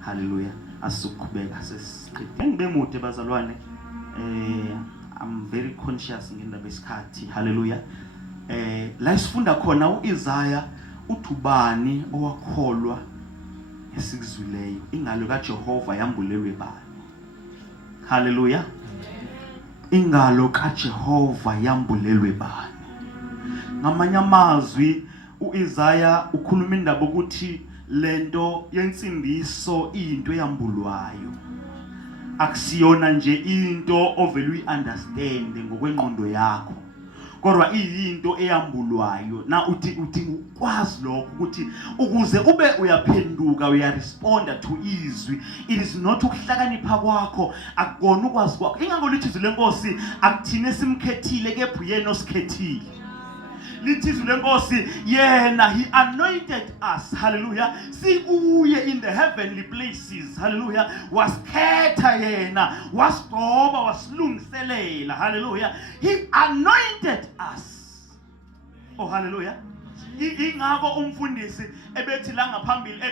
Hallelujah. Asukubeka sesiqedile. Ngibe mude bazalwane. I'm very conscious ngendaba yesikhathi. Hallelujah. La sifunda khona uIsaiah uthubani owakholwa esikuzwileyo. Ingalo kaJehova yambulelwe bani. Hallelujah. Ingalo kaJehova yambulelwe bani. Ngamanye amazwi uIsaiah ukhuluma indaba ukuthi lento yensindiso into eyambulwayo. Akusiyona nje into ovela uyiunderstand ngokwengqondo yakho. Kodwa iyinto eyambulwayo. Na uthi ukwazi lokho ukuthi ukuze ube uyaphenduka uyaresponda to izwi. It is not ukuhlakanipha kwakho, akukona ukwazi kwakho. Ingakho lithi izwi lenkosi akuthine simkhethile kepha yena osikhethile. Lithi izwi lenkosi yena he anointed us. Hallelujah. Sikuye in the heavenly places. Hallelujah. Waskhetha yena, wasgcoba, wasilungiselela. Hallelujah. He anointed us. Oh hallelujah. Ingakho umfundisi ebethi la ngaphambili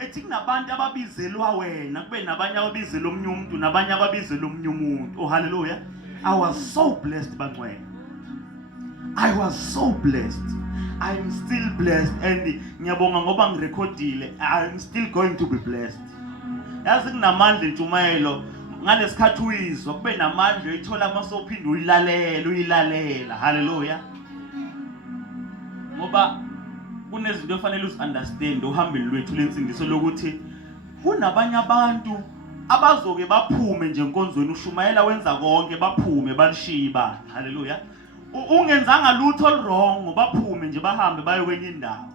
ethi kunabantu ababizelwa wena kube nabanye ababizelwa omnye umuntu nabanye ababizelwa omnye umuntu. Oh hallelujah. I was so blessed bangcwele. I was so blessed. I'm still blessed and ngiyabonga ngoba ngirecordile. I'm still going to be blessed. Yazi kunamandla intshumayelo ngalesikhathi uyizwa kube namandla uyithola mase uphinde uyilalela. Hallelujah. Ngoba kunezinto efanele uzi-understand uhambeni lwethu lensindiso lokuthi kunabanye abantu abazoke baphume nje enkonzweni ushumayela wenza konke baphume balishiba. Hallelujah. Ungenzanga lutho wrong baphume nje bahambe baye kwenye indawo.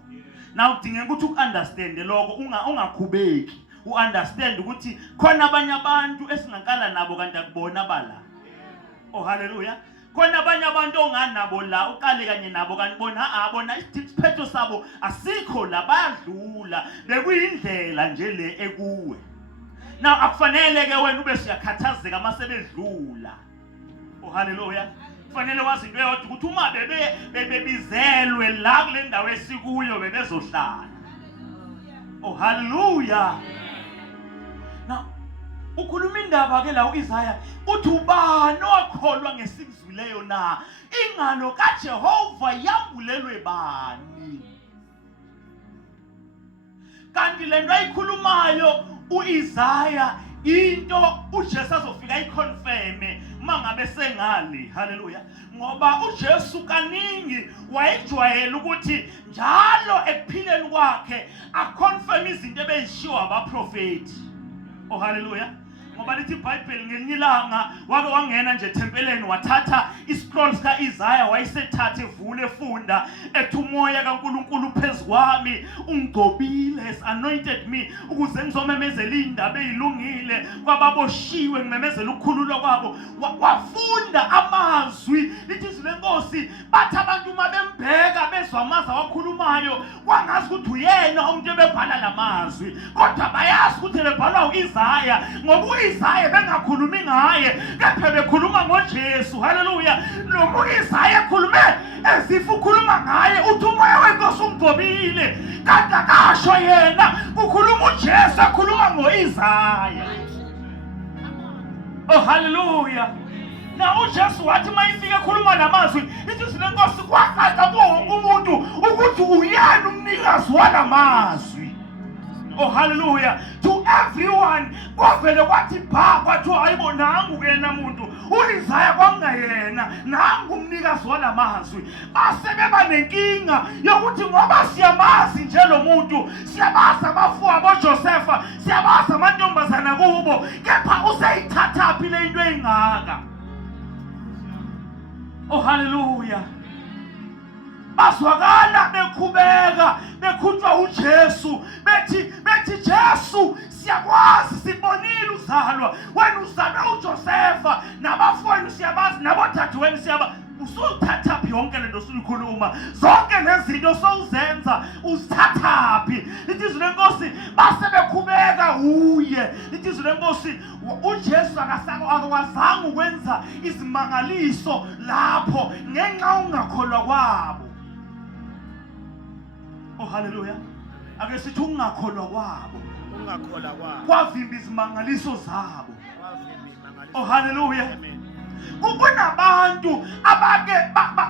Now udingeka ukuthi uunderstand lokho ungakhubeki. Uunderstand ukuthi khona abanye abantu esingakala nabo kanti akubona bala. Oh hallelujah. Khona abanye abantu onganabo la uqale kanye nabo kanti bona bona isiphetho sabo asikho la bayadlula bekuyindlela nje le ekuwe. Now akufanele ke wena ube siyakhathazeka mase bedlula. Oh hallelujah. Kufanele wazi into eyodwa ukuthi uma bebizelwe la kule ndawo esikuyo bebezohlala. Oh hallelujah. Now ukhuluma indaba ke la uIsaiah uthi ubani owakholwa ngesikuzwileyo na ingalo kaJehova yambulelwe bani. Kanti lento ayikhulumayo uIsaiah into uJesu azofika ayiconfirme mangabe sengali. Hallelujah. Ngoba uJesu kaningi wayejwayela ukuthi njalo ekuphileni kwakhe aconfirm izinto ebezishiwa abaprofeti. Oh hallelujah. Ngoba lithi iBhayibheli ngelinye ilanga wake wangena nje tempeleni wathatha iscrolls kaIsaiah wayisethatha evule efunda ethi umoya kaNkulunkulu phezukwami ungcobile, has anointed me ukuze ngizomemezela indaba ezilungile kwababoshiwe ngimemezela ukukhululwa kwabo. Wafunda amazwi lithi izwi lenkosi bathi abantu mabembheka bezwa amazwi awakhulumayo kwangazi ukuthi uyena umuntu ebebhala lamazwi kodwa bayazi ukuthi lebhalwa uIsaiah ngoba Isaiah bengakhulumi ngaye kepha bekhuluma ngoJesu. Hallelujah. Lo Isaiah ekhulume ezifu ukhuluma ngaye uthi umoya wenkosi ungcobile kanti akasho yena kukhuluma uJesu ekhuluma ngoIsaiah. Oh hallelujah. Na uJesu wathi mayifike ekhuluma lamazwi lithi izwi lenkosi kwacaca kuwo wonke umuntu ukuthi uyena umnikazi walamazwi. Oh hallelujah. To everyone kwavele kwathi bha kwathi ayibonanga ukena umuntu uIsaiah kwangayena nangu umnikazi walamazwi. Base beba nenkinga yokuthi ngoba siyamazi nje lo muntu siyabazi abafuwa boJosepha siyabazi amantombazana kubo kepha useyithatha phi le into engaka. Oh hallelujah. Baswakala bekhubeka bekhutshwa uJesu bethi Jesu siyakwazi sibonile uzalwa wena uzalwa uJosepha nabafowenu siyabazi nabothathu wenu siyabazi usuthatha phi yonke lento osuyikhuluma zonke lezinto sowuzenza uzithatha phi. Lithi izwi lenkosi base bekhubeka uye. Lithi izwi lenkosi uJesu akakwazanga ukwenza izimangaliso lapho ngenxa ungakholwa kwabo. Oh hallelujah. Ake sithi ungakholwa kwabo kwavimba izimangaliso zabo. Oh hallelujah. Kunabantu abake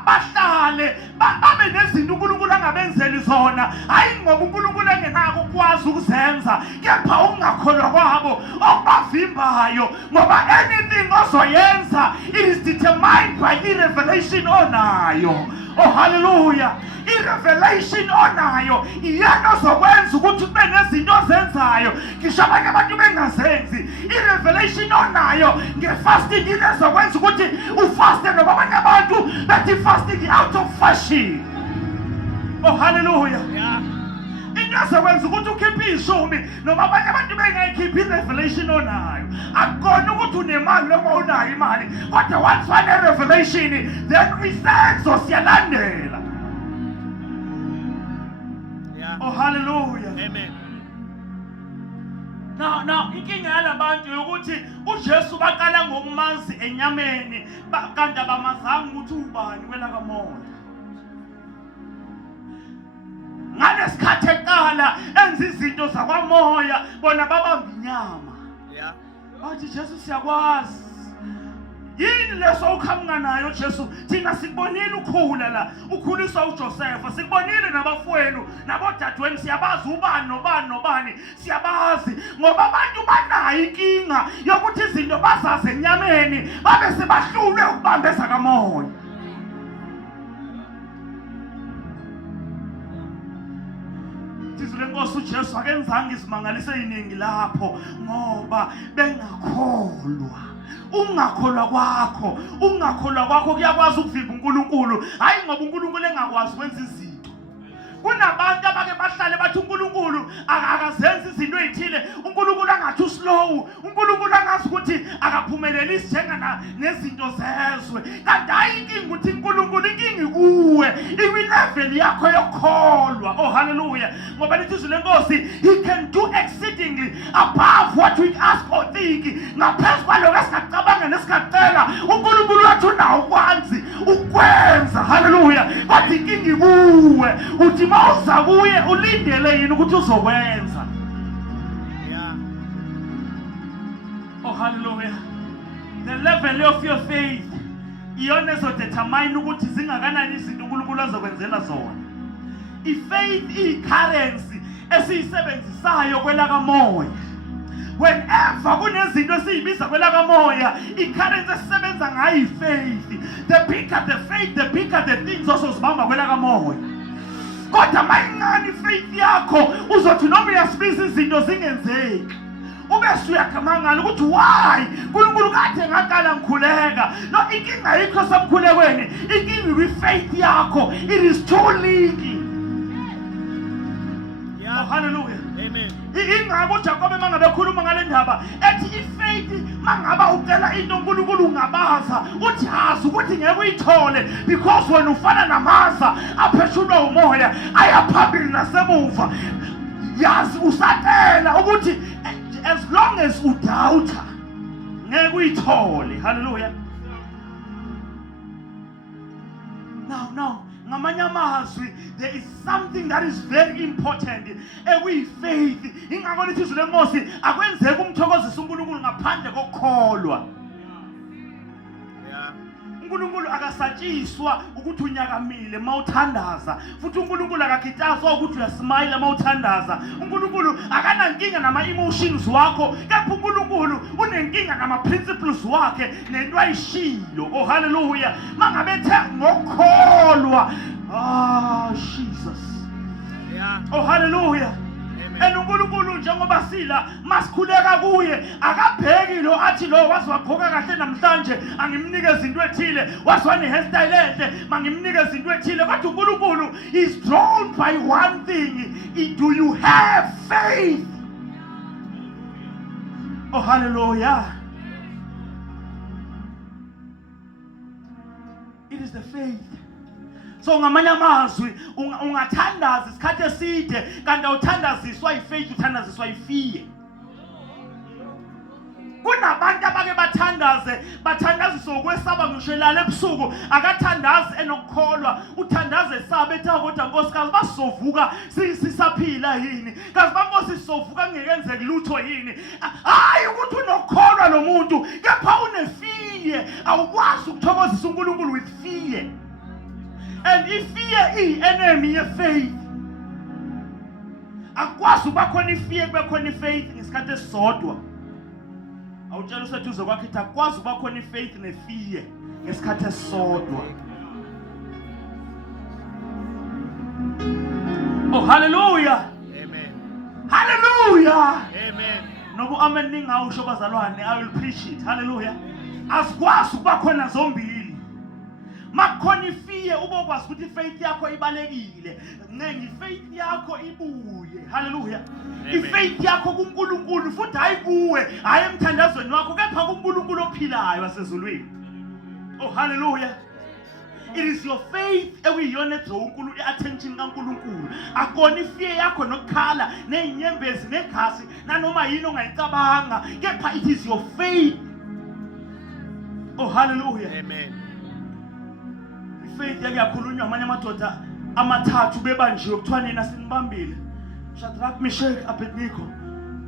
bahlale babe nezinto uNkulunkulu angabenzeli zona, hayi ngoba uNkulunkulu engenako ukwazi ukuzenza, kepha ungakholwa kwabo okubavimbayo, ngoba anything ozoyenza it is determined by i-revelation onayo. Oh hallelujah. I-revelation onayo iyena ozokwenza ukuthi kube nezinto ozenzayo ngisho abanye abantu bengazenzi. I-revelation onayo nge-fasting inezokwenza ukuthi ufaste, noma abanye abantu bethi fasting out of fashion. Oh hallelujah. Into ezokwenza ukuthi ukhiphe ishumi noma abanye abantu bengayikhiphi i-revelation onayo. Akukona ukuthi unemali noma unayo imali, kodwa once wane-revelation then isenzo siyalandela. Oh hallelujah. Amen. Now inkinga yalabantu ukuthi uJesu baqala ngokumazi enyameni kanti abamazanga ukuthi ubani kwelakamoya. Ngalesikhathi eqala enza izinto zakwamoya bona babamba inyama. Yeah. Bathi Jesu siyakwazi. Yini leso ukhamanga nayo Jesu? Thina sikubonile ukhula la, ukhuliswa uJoseph, sikubonile nabafowenu nabodadewenu, siyabazi ubani nobani, siyabazi ngoba abantu banayo inkinga yokuthi izinto bazaze enyameni babe sebahlulwe ukubambeza kamoya. Izwi lenkosi uJesu akenzanga izimangaliso eziningi lapho ngoba bengakholwa. Ungakholwa kwakho kuyakwazi ukuvimba uNkulunkulu, hayi ngoba uNkulunkulu engakwazi ukwenza izinto. Kunabantu abake bahlale bathi uNkulunkulu akazenzi izinto ezithile, uNkulunkulu angathi uslow, uNkulunkulu angazi ukuthi akaphumelelisi njengana nezinto zezwe. Kanti hayi inkinga ukuthi uNkulunkulu inkinga ikuwe, ilevel yakho yokholwa. Oh hallelujah. Ngoba lithi izwi lenkosi, he can do exceedingly above what we ask or think. Ngaphezu kwalokho esingacabanga nesingacela, uNkulunkulu wathi unawo ukwazi ukwenza. Hallelujah. Kodwa inkinga ikuwe, uthi mawuza kuye ulindele yini ukuthi uzokwenza. Yeah. Oh hallelujah. The level of your faith iyona ezodetermine ukuthi zingakanani izinto uNkulunkulu azokwenzela zona. I-faith iyi-currency esiyisebenzisayo kwelakamoya. Whenever kunezinto esiyibiza kwelakamoya, i-currency esisebenza ngayo i-faith. The bigger the faith, the bigger the things osozibamba kwelakamoya. Kodwa mayincane i-faith yakho uzothi noma uyasibiza izinto zingenzeki. Ube suyakamangala ukuthi why uNkulunkulu kade ngaqala ngikhuleka. No, inkinga ayikho samkhulekweni, inkinga kwi-faith yakho. It is too leaky. Yeah. Oh hallelujah. Amen. Ingakho uJakobe mangabe ekhuluma ngale ndaba ethi i-faith mangaba ucela into uNkulunkulu ungabaza uthi hazi ukuthi ngeke uyithole, because wena ufana namasa apheshulwa umoya ayaphambili nasemuva. Yazi usacela ukuthi as long as udoubt ngeke uyithole. Hallelujah. Now ngamanye amazwi, there is something that is very important ekuyi-faith. Ingakho lithi izwi lenkosi akwenzeki umthokozisa uNkulunkulu ngaphandle kokukholwa. Yeah. uNkulunkulu akasatshiswa ukuthi unyakamile mawuthandaza, futhi uNkulunkulu akakitazwa ukuthi uyasmile mawuthandaza. uNkulunkulu akanankinga nama-emotions wakho, kepha uNkulunkulu unenkinga nama-principles wakhe nento ayishilo. Oh hallelujah. Mangabe ethe ngokholwa, Jesus. Yeah. Oh hallelujah. And uNkulunkulu njengoba sila masikhuleka kuye akabheki lo athi lo wazwagqoka kahle namhlanje angimnikeza into ethile, wazwane hairstyle enhle mangimnikeza into ethile. Kodwa uNkulunkulu is drawn by one thing. Do you have faith? Oh hallelujah. It is the faith. So ngamanye amazwi ungathandaza isikhathi eside kanti awuthandaziswa i-faith, uthandaziswa i-fear. Kunabantu abake ake bathandaze sokwesaba ngisho lala ebusuku akathandazi enokukholwa uthandaze esabe etha kodwa nkosikazi basizovuka sisaphila yini kazi bankosi sizovuka ngekenzeki lutho yini hayi ukuthi unokukholwa lo muntu kepha unefiye awukwazi ukuthokozisa uNkulunkulu with fear and fear enemy ye faith akwazi ukuba khona ifear kube khona ifaith ngesikhathi esisodwa awutshela usethuze kwakhe ukuthi akwazi ukuba khona ifaith nefear ngesikhathi esisodwa. Oh hallelujah, Amen. Hallelujah, Amen. nobu amen ningawusho bazalwane, I will preach it. Hallelujah. Asikwazi ukuba khona zombili. Makhona ifear ubokwazi ukuthi ifaith yakho ibalekile ngifaith yakho ibuye. Hallelujah. Ifaith yakho kuNkulunkulu futhi hayi kuwe hayi emthandazweni wakho kepha kuNkulunkulu ophilayo wasezulwini. Oh hallelujah. It is your faith ekuyiyona edro uNkulunkulu iattention kaNkulunkulu. Akona ifear yakho nokukhala nezinyembezi nekhasi nanoma yini ongayicabanga kepha it is your faith. Oh hallelujah. Amen. Faith yake yakhulunywa amanye amadoda amathathu bebanjiwe kuthiwa nina sinibambile Shadrach, Meshach, Abednego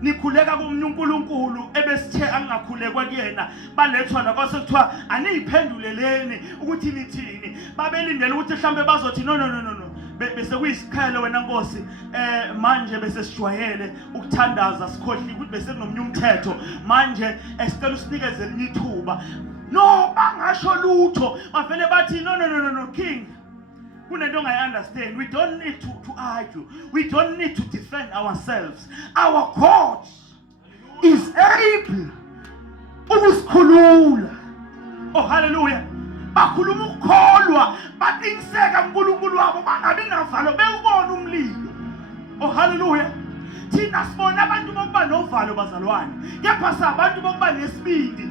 nikhuleka kuNkulunkulu ebesithe angakhulekwa kuyena balethwa la kwase kuthiwa aniyiphenduleleni ukuthi nithini babelindele ukuthi mhlambe bazothi no bese kuyisikhalo wena Nkosi manje bese sijwayele ukuthandaza sikhohli ukuthi bese kunomnye umthetho manje esicela usinikeze elinye ithuba. No, bangasho lutho bavele bathi no king kunento ongayi-understand. We don't need to argue, we don't need to defend ourselves. Our God is able ukusikhulula. Oh hallelujah. Bakhuluma ukukholwa baqiniseka uNkulunkulu wabo bangabi navalo bewubona umlilo. Oh hallelujah. Thina sibona abantu bokuba novalo bazalwane kepha sabantu bokuba nesibindi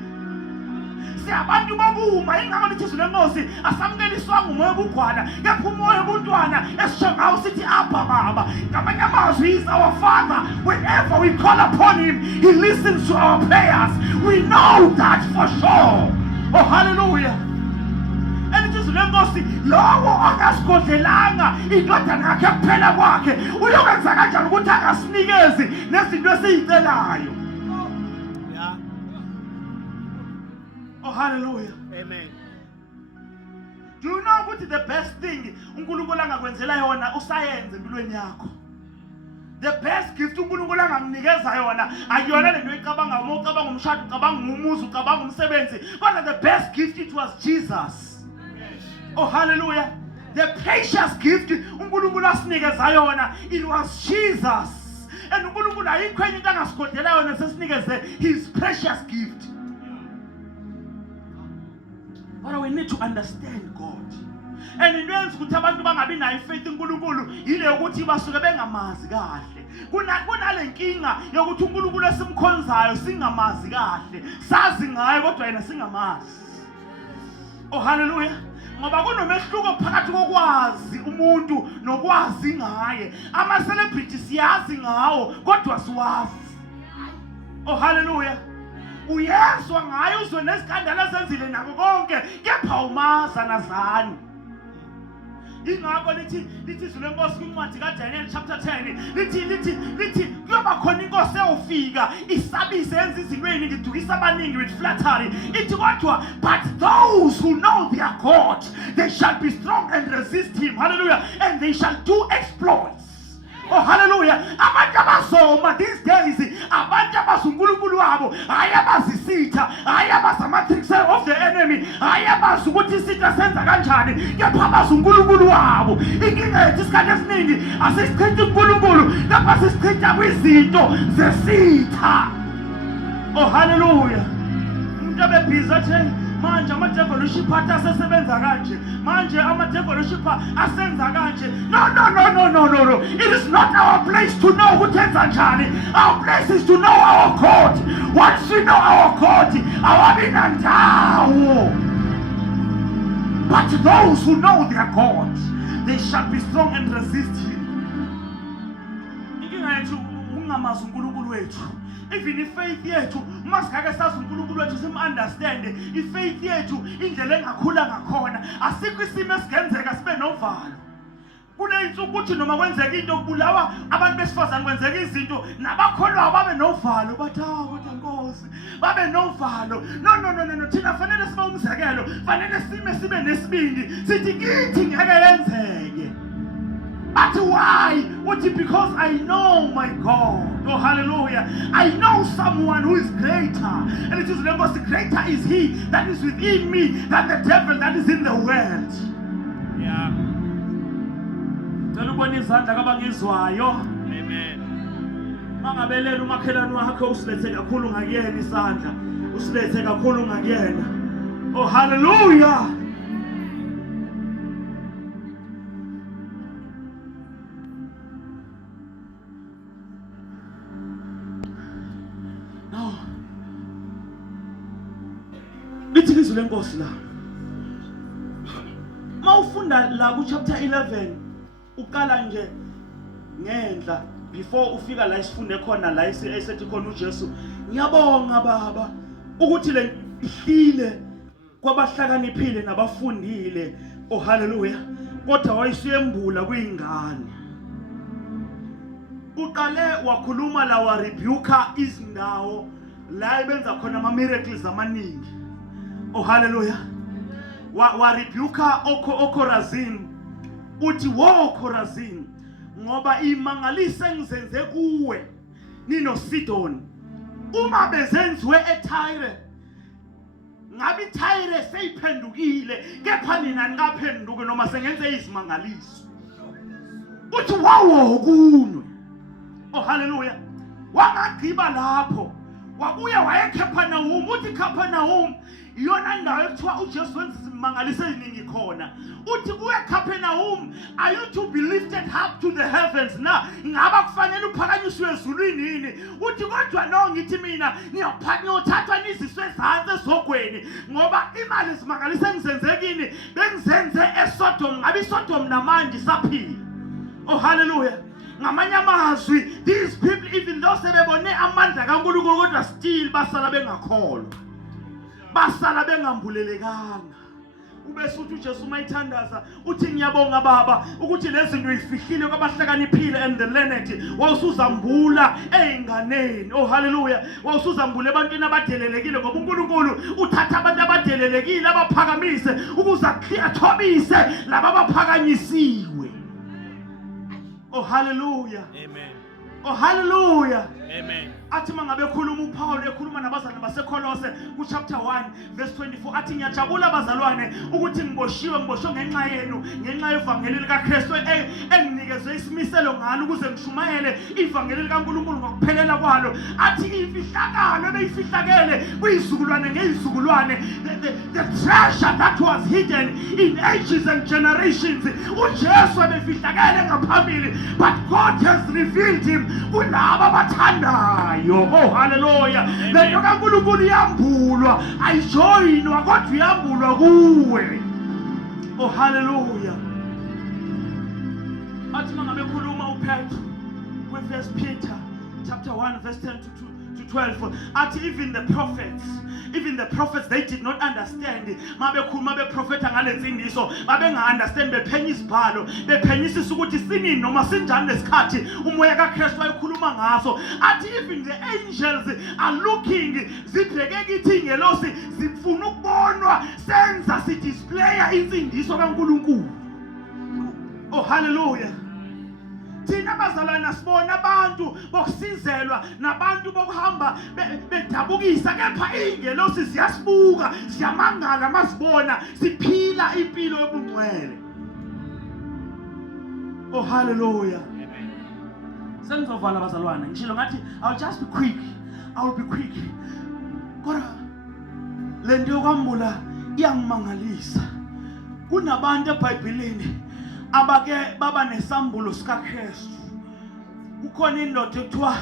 abantu bokuma ingaba lithi lenkosi asamkeliswa ngumoya obugcwala kepha umoya obuntwana esisho ngawo sithi apha baba ngamanye amazwi he is our father. Whenever we call upon him he listens to our prayers. We know that for sure. Oh hallelujah. Elithi lenkosi lowo ongasigodlelanga indodana yakhe kuphela kwakhe uyokwenza kanjani ukuthi angasinikezi nezinto esizicelayo. Oh hallelujah. Amen. Do you know what the best thing uNkulunkulu angakwenzela yona usayenze empilweni yakho? The best gift uNkulunkulu angakunikeza yona ayiyona lento icabanga uma ucabanga umshado ucabanga umuzi ucabanga umsebenzi kodwa the best gift it was Jesus. Oh hallelujah. The precious gift uNkulunkulu asinikeza yona it was Jesus. And uNkulunkulu ayikho enye into angasigodlela yona sesinikeze his precious gift. But we need to understand God. And in ways ukuthi abantu bangabi nayo faith uNkulunkulu ile ukuthi basuke bengamazi kahle. Kunale nkinga yokuthi uNkulunkulu esimkhonzayo singamazi kahle. Sazi ngaye kodwa yena singamazi. Oh hallelujah. Ngoba kunomehluko phakathi kokwazi umuntu nokwazi ngaye. Ama celebrities siyazi ngawo kodwa siwazi. Oh hallelujah. Uyezwa ngaye uzwe nesikandala senzile nako konke kepha umaza nazani. Ingakho lithi izwi lenkosi kwincwadi kaDaniel chapter 10 lithi kuyoba khona inkosi eyofika isabise yenza izinto eziningi idukisa abaningi with flattery. Ithi kodwa but those who know their God they shall be strong and resist him. Hallelujah. And they shall do exploits. Oh hallelujah. Abantu abazoma these days abantu abazuNkulunkulu wabo ayabazisitha ayabazamatrixer of the enemy ayabazi ukuthi isitha senza kanjani kepha abazuNkulunkulu wabo. Inkinga yethu isikhathi esiningi asisichitha uNkulunkulu kepha sisichitha kwizinto zesitha. Oh hallelujah. Umuntu abebhizi athi manje ama-devoluship asesebenza kanje manje ama-devoluship asenza kanje. No. It is not our place to know who tenza njani. Our place is to know our God. Once we know our God awabi nandawo. But those who know their God they shall be strong and resist him. Inkinga yethu singamazi uNkulunkulu wethu. Even faith yethu masingake sazi uNkulunkulu wethu simunderstand, ifaith yethu indlela engakhula ngakhona, asikho isimo esigenzeka sibe novalo. Kule insuku ukuthi noma kwenzeka into kubulawa abantu besifazane kwenzeka izinto nabakholwa babe novalo bathi kodwa Nkosi babe novalo. No thina fanele sibe umzekelo, fanele sibe nesibindi sithi kithi ngeke yenzeke. But why? Because I know my God. Oh, hallelujah. I know someone who is greater. And it is remember, greater is he that is within me than the devil that is in the world. Yeah. Amen. Mangabelela umakhelwane wakho usilethe kakhulu ngakuyena isandla. Usilethe kakhulu ngakuyena. Oh, hallelujah. Lithi izwi lenkosi la. Mawufunda la ku chapter 11 uqala nje ngendla before ufika la isifunde khona la esethi khona uJesu. Ngiyabonga baba ukuthi le ihlile kwabahlakaniphile nabafundile. Oh hallelujah. Kodwa wayisiyembula kuyingane. Uqale wakhuluma la wa rebuke izindawo la ibenza khona ama miracles amaningi. Oh hallelujah. Wa rebuke oKhorazini. Uthi wo Khorazini ngoba imangalise ngizenze kuwe nino Sidon. Uma bezenziwe eTyre ngabe iTyre seyiphendukile kepha nina ngaphenduke noma sengenze izimangaliso. Uthi wawo kunwe. Oh hallelujah. Wangagqiba lapho wabuya wayeKapernaum. Uthi Kapernaum iyona ndawo ekuthiwa uJesu wenza izimangaliso eziningi khona. Uthi kuwe Kapernaum, are you to be lifted up to the heavens na? Ngaba kufanele uphakanyiswe ezulwini yini? Uthi kodwa no ngithi mina ngiyothathwa niziswe ezantsi ezogweni ngoba imali izimangaliso engizenzekini bengizenze eSodom. Ngabe iSodom namanje saphila. Oh hallelujah. Ngamanye amazwi, these people even though sebebone amandla kaNkulunkulu kodwa still basala bengakholwa. Basala bengambulelekanga. Ubese uthi uJesu mayithandaza uthi ngiyabonga baba ukuthi lezi zinto ifihlile kwabahlakaniphile and the learned. Wawusuzambula einganeni. Oh hallelujah. Wawusuzambula ebantwini abadelelekile ngoba uNkulunkulu uthatha abantu abadelelekile abaphakamise ukuze athobise laba abaphakanyisiwe. Oh hallelujah. Amen. Oh hallelujah. Amen. Athi mangabe khuluma uPaul ekhuluma nabazalwane baseKolose ku chapter 1 verse 24 athi ngiyajabula bazalwane ukuthi ngiboshwe ngenxa yenu, ngenxa yevangeli likaKristu enginikezwe isimiselo ngalo ukuze ngishumayele ivangeli likaNkulunkulu ngokuphelela kwalo. Athi ifihlakalo ebeyifihlakele kuyizukulwane ngeyizukulwane, the treasure that was hidden in ages and generations. uJesu ebefihlakele ngaphambili, but God has revealed him kulabo abathandayo. Oh hallelujah. Lento kaNkulunkulu iyambulwa, ayijoyinwa kodwa iyambulwa kuwe. Oh hallelujah. Athi mangabe khuluma uPetru with First Peter chapter 1 verse 10 to 12, athi even the prophets they did not understand. Mabe prophet ngale nsindiso babenga understand, bephenya izibhalo, bephenyisisa ukuthi sinini noma sinjani lesikhathi umoya kaKristu ayikhuluma ngaso. Athi even the angels are looking, zibheke kithi ingelosi zifuna ukubonwa senza si displaya insindiso kaNkulunkulu. Oh hallelujah. Thina bazalwana sibona abantu bokusizelwa nabantu bokuhamba bedabukisa, kepha ingelosi siyasibuka, siyamangala masibona siphila impilo yobungcwele. Oh hallelujah. Amen. Sengizovala bazalwana ngishilo ngathi I'll just be quick. Kodwa lento yokwambula iyangimangalisa. Kunabantu eBhayibhelini abake baba nesambulo sikaKristu. Kukhona indoda ekuthiwa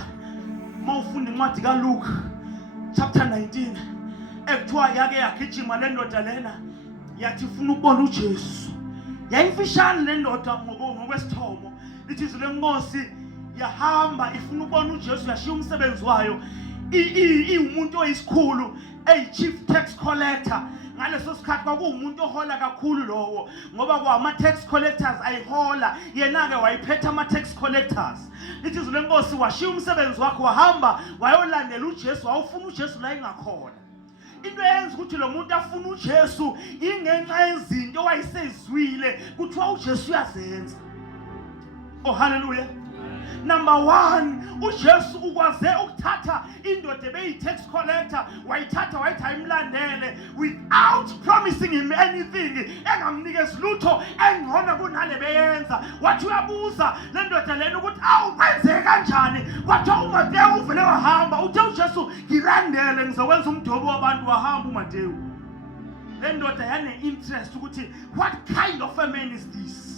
mawufunda incwadi kaLuke chapter 19 ekuthiwa yake yagijima le ndoda lena yathi ufuna ukubona uJesu. Yayimfishane le ndoda ngokwesithomo. Lithi izwi lenkosi yahamba ifuna ukubona uJesu yashiya umsebenzi wayo umuntu oyisikhulu chief tax collector. Ngaleso sikhathi kwakuwumuntu ohola kakhulu lowo ngoba kwama tax collectors ayihola, yena ke wayiphetha ama tax collectors. Lithi izwi lenkosi washiya umsebenzi wakhe wahamba wayolandela uJesu, wawufuna uJesu la engakhona. Into eyenza ukuthi lo muntu afuna uJesu ingenxa yezinto wayesezwile kuthiwa uJesu uyazenza. Oh hallelujah. Number 1, uJesu ukwaze ukuthatha indoda ebeyi-tax collector, wayithatha wayithi ayimlandele without promising him anything, engamnikezi lutho engcono kunale beyenza. Wathi uyabuza le ndoda lena ukuthi kwenzeke kanjani? Kwathiwa uMateyu uvele wahamba, uthe uJesu ngilandele ngizokwenza umdobi wabantu, wahamba uMateyu. Le ndoda yane-interest ukuthi what kind of a man is this?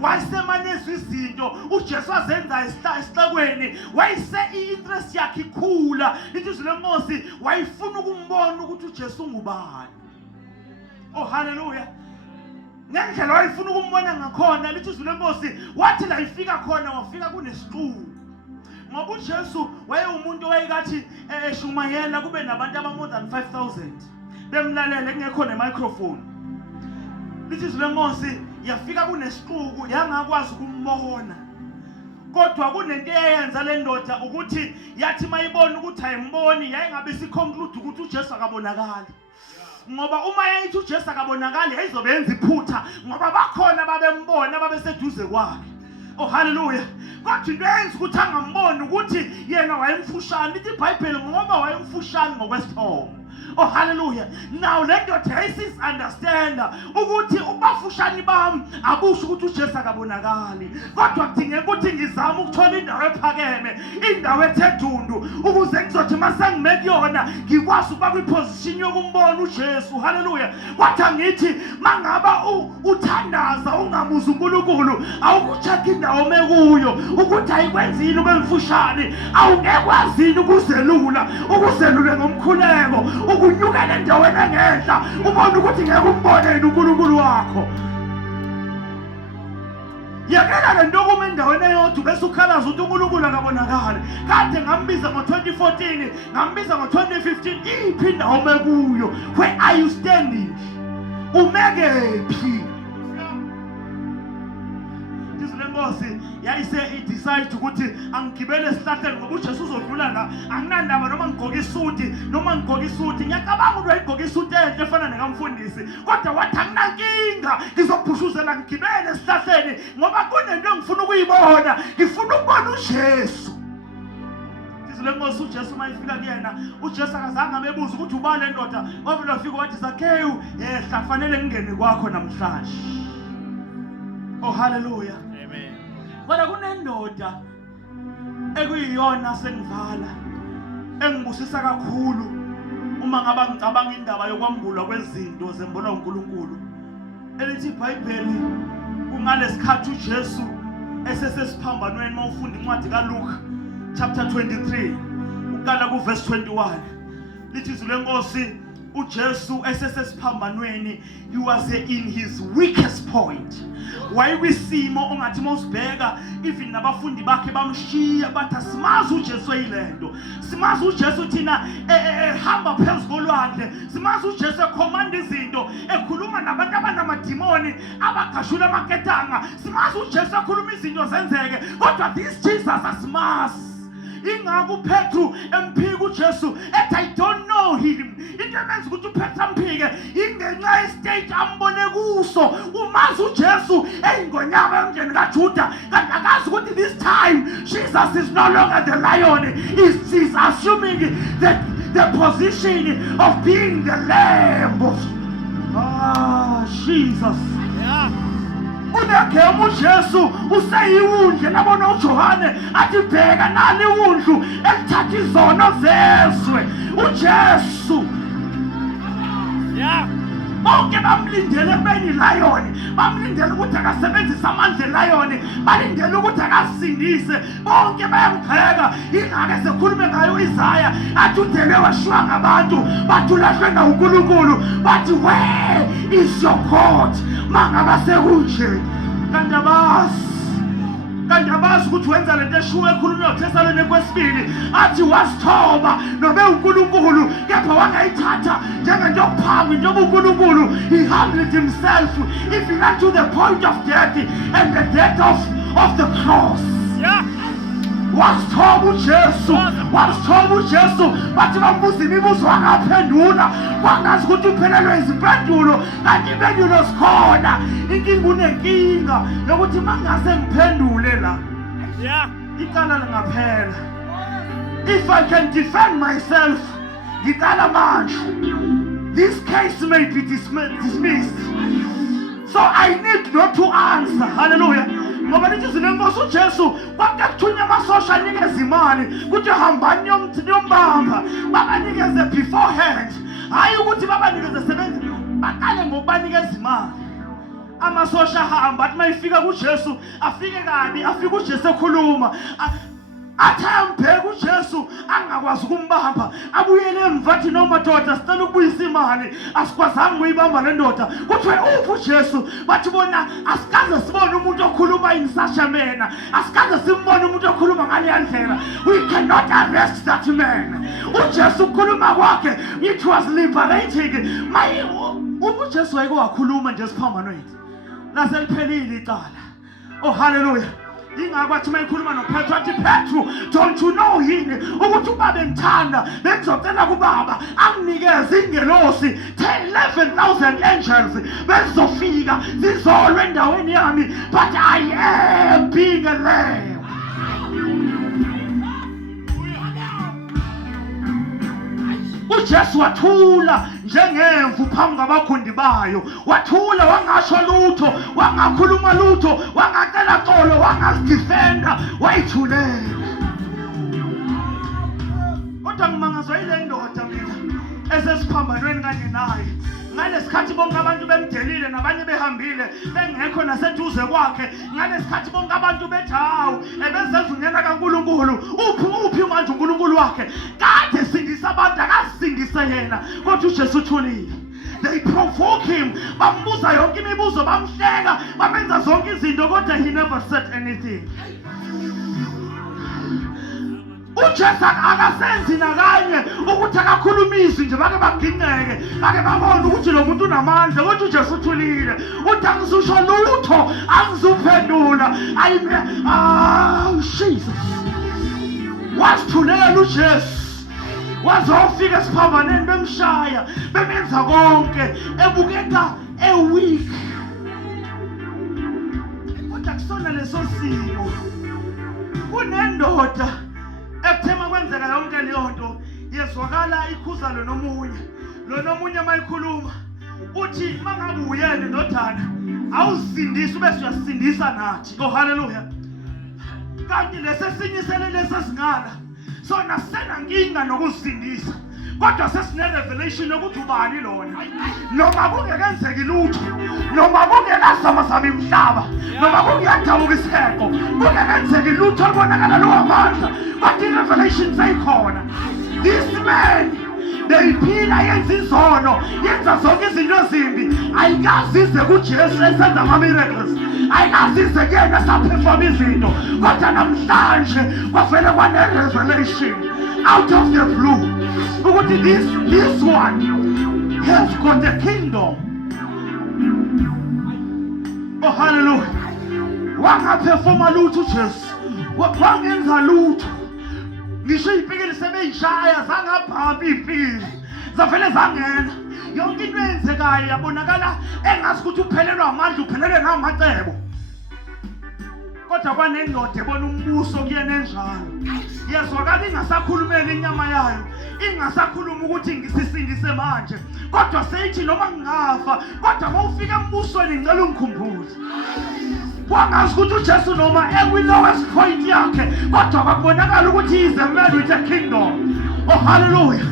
Wayesemanezwe izinto uJesu azenza esihlakweni, wayise i-interest yakhe ikhula. Lithi izwi lenkosi wayifuna ukumbona ukuthi uJesu ngubani. Oh hallelujah. Ngendlela wayifuna ukumbona ngakhona, lithi izwi lenkosi wathi la ifika khona wafika kunesixuku. Ngoba uJesu wayewumuntu owayekathi eshumayela kube nabantu aba more than 5,000 bemlalele kungekho ne-microphone. Lithi izwi lenkosi yafika kunesixuku yangakwazi ukumbona, kodwa kunento eyenza le ndoda ukuthi yathi mayibona ukuthi ayimboni yayingabe siconclude ukuthi uJesu akabonakali. Ngoba uma yayithi uJesu akabonakali yayizobe yenza iphutha ngoba bakhona babembona babeseduze kwakhe. Oh hallelujah. Kodwa into eyenza ukuthi angamboni ukuthi yena wayemfushane. Lithi iBhayibheli ngoba wayemfushane ngokwesithomo. Oh hallelujah. Now let your taste understand ukuthi ubafushani bami abusho ukuthi uJesu akabonakali, kodwa kudingeka ukuthi ngizama ukuthola indawo ephakeme, indawo ethedundu, ukuze ngizothi masengime kuyona ngikwazi ukuba kwiposition yokumbona uJesu. Hallelujah. Kwathi ngithi mangaba uthandaza ungamuza uNkulunkulu awukucheck indawo mekuyo ukuthi ayikwenzini ube mfushane, awungekwazini ukuzelula ngomkhuleko ukunyukela endaweni engehla ubone ukuthi ngeke umbone uNkulunkulu wakho. Yakela le nto kuma endaweni eyodwa bese ukhalaza ukuthi uNkulunkulu akabonakali. Kade ngambiza ngo-2014, ngambiza ngo-2015, iphi indawo mekuyo? Where are you standing? Umekephi? Lenkosi yayise idecide ukuthi angigibele esihlahleni ngoba uJesu uzodlula la, anginandaba noma ngigqoke isuti noma ngigqoke isuti. Ngiyacabanga ukuthi wayigqoke isuti enhle efana nekamfundisi, kodwa wathi anginankinga ngizophushuzela ngigibele esihlahleni ngoba kunento engifuna ukuyibona, ngifuna ukubona uJesu. Lenkosi uJesu mayifika kuyena, uJesu akazange amebuza ukuthi ubani le ndoda, wavela wafika wathi Zakhewu ehla fanele ngingene kwakho namhlanje. Oh hallelujah. Amen. Kodwa kunendoda ekuyiyona sengivala engibusisa kakhulu uma ngaba ngicabanga indaba yokwambulwa kwezinto zembona uNkulunkulu. Elithi iBhayibheli kungalesikhathi uJesu esesesiphambanweni mawufunda incwadi kaLuka chapter 23 ukala ku verse 21. Lithi izwi lenkosi uJesu esesesiphambanweni, he was in his weakest point. Wayekwisimo ongathi mawusibheka even nabafundi bakhe bamshiya bathi simazi uJesu eyilento, simazi uJesu thina hamba phezulu kolwandle, simazi uJesu ecommand izinto, ekhuluma nabantu abanamadimoni abagashula amaketanga, simazi uJesu ekhuluma izinto zenzeke, kodwa this Jesus asimazi. Ingakho uPetru emphika uJesu ethi I don't know him. Into emenza ukuthi uPetru amphike ingenxa yestage ambone kuso, umazi uJesu eyingonyama emndeni kaJuda, kanti akazi ukuthi this time Jesus is no longer the lion, he's assuming the position of being the lamb of Jesus. Yeah. Unegema uJesu useyiwundle, nabona uJohane athi bheka nali iwundlu elithatha izono zezwe. uJesu Yeah. bonke bamlindele kubeni lion, bamlindele ukuthi akasebenzise amandla lion, balindele ukuthi akasindise, bonke bayamgxeka. Ingake sekhulume ngayo Isaya athi udele washwa ngabantu bathi ulahlwe nguNkulunkulu, bathi where is your God? Mangaba sekunje kanti abazi kanti abazi ukuthi wenza lento eshuwe ekhulunywa uThesalonike kwesibili athi wasithoba noma uNkulunkulu kepha wangayithatha njengento yokuphanga njengoba uNkulunkulu he humbled himself even unto the point of death and the death of the cross. Yeah. Wasithoba uJesu bathi bambuza imibuzo wangaphendula kwangazi ukuthi uphelelwe izimpendulo kanti impendulo zikhona. Inkinga unenkinga yokuthi mangase ngiphendule la icala lingaphela. If I can defend myself ngicala manje, this case may be dismissed, so I need not to answer. Hallelujah. Ngoba lithi zilenkosi uJesu kwakhe kuthunywa amasosha anikeza imali ukuthi hambani niyombamba babanikeze beforehand, hayi ukuthi babanikeze sebenzi baqale ngokubanikeza imali. Amasosha ahamba athi mayifika kuJesu afike kabi, afike uJesu ekhuluma athambeke uJesu angakwazi ukumbamba, abuyele emva athi no madoda sicela ukubuyisa imali asikwazanga ukuyibamba le ndoda. Kuthiwe uphi uJesu? Bathi bona asikaze sibone umuntu okhuluma insashamena, asikaze simbone umuntu okhuluma ngale ndlela. We cannot arrest that man. uJesu ukukhuluma kwakhe it was liberating. uJesu wayeke wakhuluma nje siphambanweni laseliphelile icala. Oh hallelujah. Ingakwathi mayikhuluma noPetru athi Petru, don't you know yini ukuthi ubaba ngithanda bengizocela kubaba anginikeze ingelosi 11,000 angels bezofika zizolwe endaweni yami, but I am being a lamb. uJesu wathula njengemvu phambi kwabagundi bayo, wathula wangasho lutho, wangakhuluma lutho, wangacela xolo, wangazidefenda, wayithulela. Kodwa ngimangazwa ile ndoda mina esesiphambanweni kanye naye. Ngalesikhathi bonke abantu bemdelile nabanye behambile bengekho naseduze kwakhe, ngalesikhathi bonke abantu bethi hawu ebezenza unyana kaNkulunkulu, uphi manje uNkulunkulu wakhe kade sindisa abantu akasindise yena, kodwa uJesu uthulile. They provoke him, bambuza yonke imibuzo, bamhleka, bamenza zonke izinto, kodwa he never said anything. uJesu akasenzi nakanye ukuthi akakhulumisi nje bake baginqeke, bake babona ukuthi lo muntu unamandla, kodwa uJesu uthulile uthi angizusho lutho, angizuphendula. Jesus wasithulela uJesu, wazofika esiphambaneni bemshaya, bemenza konke, ebukeka weak, kodwa kusona leso simo kunendoda ekuthema kwenzeka yonke leyo nto yezwakala ikhuza lo nomunye mayikhuluma uthi mangabe uyena ndodana awusindisa ubese uyasindisa nathi. Oh hallelujah. Kanti lesesinye lesesingala sona senankinga nokusindisa, kodwa sesine revelation yokuthi ubani lona, noma kungekenzeki lutho, noma kungekazama imhlaba, noma kungiyadabuka isiheko, kungekenzeki lutho olubonakala luwamandla, but i-revelation seyikhona. This man beyiphila yenza izono, yenza zonke izinto ezimbi, ayikazize kuJesu esenza ama-miracles, ayikazize kuyena esaphefoma izinto, kodwa namhlanje kwavele kwane-revelation out of the blue ukuthi this one has got the kingdom. Oh hallelujah. Wangaphefoma lutho uJesu, wangenza lutho. Ngisho ipikili sebeyishaya zangabhambi ipikili zavele zangena, yonke into eyenzekayo yabonakala engazi ukuthi uphelelwa amandla, uphelelwe namacebo, kodwa kwanendoda ebona umbuso kuyena enjalo, yezwakala ingasakhulumeli inyama yayo, ingasakhuluma ukuthi ngisisindise manje, kodwa seyithi noma ngingafa kodwa mawufika embusweni ngicela ungikhumbuze. Wangazi ukuthi uJesu noma ekwilowest point yakhe, kodwa kwakubonakala ukuthi he is a man with a kingdom. Oh hallelujah.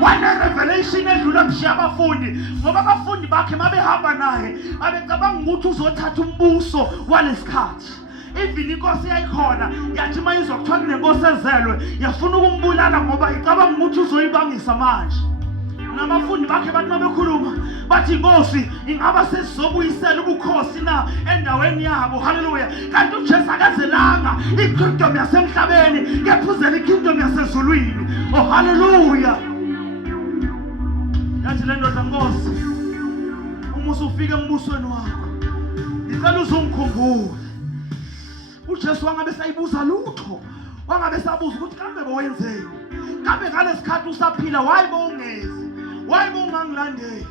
Wane-revelation edlula kushiya abafundi, ngoba abafundi bakhe mabehamba naye babecabanga ukuthi uzothatha umbuso walesikhathi. Even inkosi yayikhona yathi mayizwa kuthiwa kunenkosi ezelwe yafuna ukumbulala ngoba icabanga ukuthi uzoyibangisa manje. Nabafundi bakhe bathi mabekhuluma bathi Nkosi ingaba sesizobuyisela ubukhosi na endaweni yabo. Haleluya. Kanti uJesu akazelanga ikingdom yasemhlabeni kephuzela ikingdom yasezulwini. Oh haleluya. Yathi le ndoda Nkosi uma usufika embusweni wakho ngicela uzungikhumbule. uJesu wangabe sayibuza lutho, wangabe sabuza ukuthi kambe bowenzeni, kambe ngalesikhathi usaphila wayibo ungezi, wayibo ungangilandeli.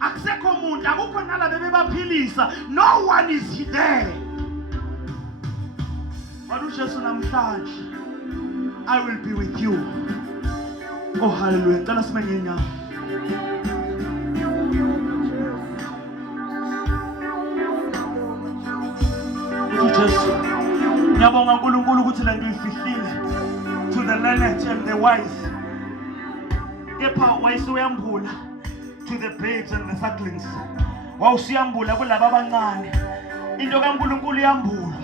Akusekho umuntu, akukho nalabe bebaphilisa, no one is there. But uJesu namhlanje, I will be with you. Oh hallelujah. Ngicela simenye inyawo. uJesu ngiyabonga uNkulunkulu ukuthi le nto ifihlile to the learned and the wise. Kepha wayesuyambula to the babes and the sucklings. Wawusiyambula kulabo abancane. Into kaNkulunkulu iyambulwa.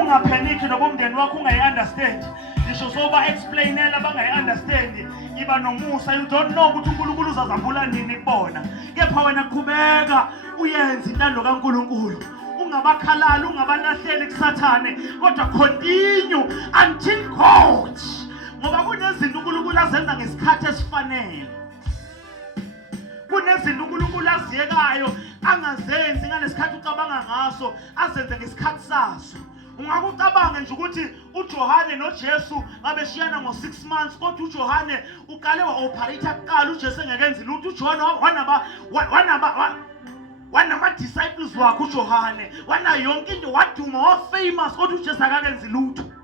Ungapheniki noba umndeni wakho ungayi-understand. Ngisho soba explainela bangayi-understand. Iba nomusa, you don't know ukuthi uNkulunkulu uzazambula nini kubona. Kepha wena qhubeka uyenze intando kaNkulunkulu. Ungabakhalali, ungabalahleli kusathane, kodwa continue until God. Ngoba kunezinto uNkulunkulu azenza ngesikhathi esifanele. Kunezinto uNkulunkulu aziyekayo angazenzi ngalesikhathi ucabanga ngaso, azenze ngesikhathi saso. Ungakucabanga nje ukuthi uJohane noJesu babeshiyana ngo6 months, kodwa uJohane uqale wa-operate kuqala, uJesu engekenzi lutho. uJohane wanama-disciples wakhe uJohane, wana yonke into, waduma, wa-famous, kodwa uJesu akakenzi lutho.